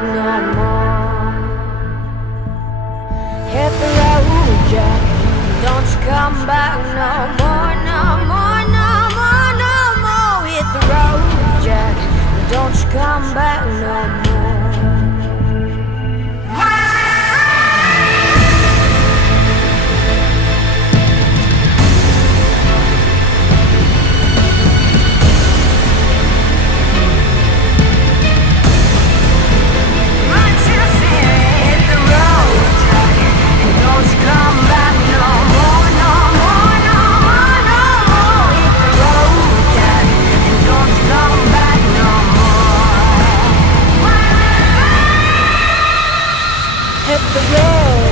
back no more. Hit the road, Jack, don't you come back no more, no more, no more, no more. Hit the road, Jack, don't you come back no more. Hit the road.